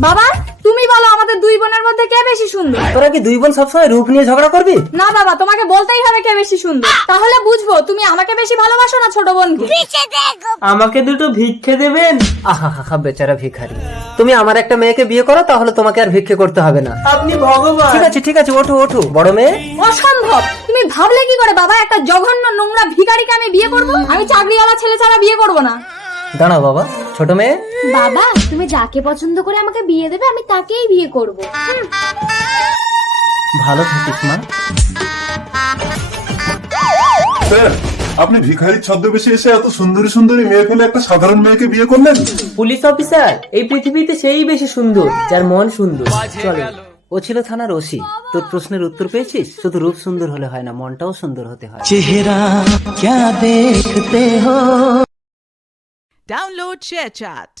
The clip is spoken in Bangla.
বাবা তুমি বলো আমাদের দুই বোনের মধ্যে কে বেশি সুন্দর? তোরা কি দুই বোন সবসময় রূপ নিয়ে ঝগড়া করবি? না বাবা, তোমাকে বলতেই হবে কে বেশি সুন্দর, তাহলে বুঝবো তুমি আমাকে বেশি ভালোবাসো না ছোট বোনকে। আমাকে দুটো ভিক্ষে দেবেন? আহা বেচারা ভিখারি। তুমি আমার একটা মেয়েকে বিয়ে করো, তাহলে তোমাকে আর ভিক্ষে করতে হবে না। আপনি ভগবান। ঠিক আছে ওঠো ওঠো বড় মেয়ে। অসম্ভব, তুমি ভাবলে কি করে বাবা একটা জঘন্য নোংরা ভিখারিকে আমি বিয়ে করব? আমি চাকরিওয়ালা ছেলে ছাড়া বিয়ে করব না। দাঁড়াও বাবা, ছোট মেয়ে। বাবা তুমি যাকে পছন্দ করে আমাকে বিয়ে দেবে আমি তাকেই বিয়ে করব। ভালো থাকিস মা। স্যার, আপনি ভিখারির ছদ্মবেশে এসে এত সুন্দরী সুন্দরী মেয়ে ফেলে একটা সাধারণ মেয়েকে বিয়ে করলেন? পুলিশ অফিসার, এই পৃথিবীতে সেই বেশি সুন্দর যার মন সুন্দর। চলো, ও ছিল থানার ওসি। তোর প্রশ্নের উত্তর পেয়েছিস? শুধু রূপ সুন্দর হলে হয় না, মনটাও সুন্দর হতে হয়। চেহারা क्या देखते हो। Download ShareChat.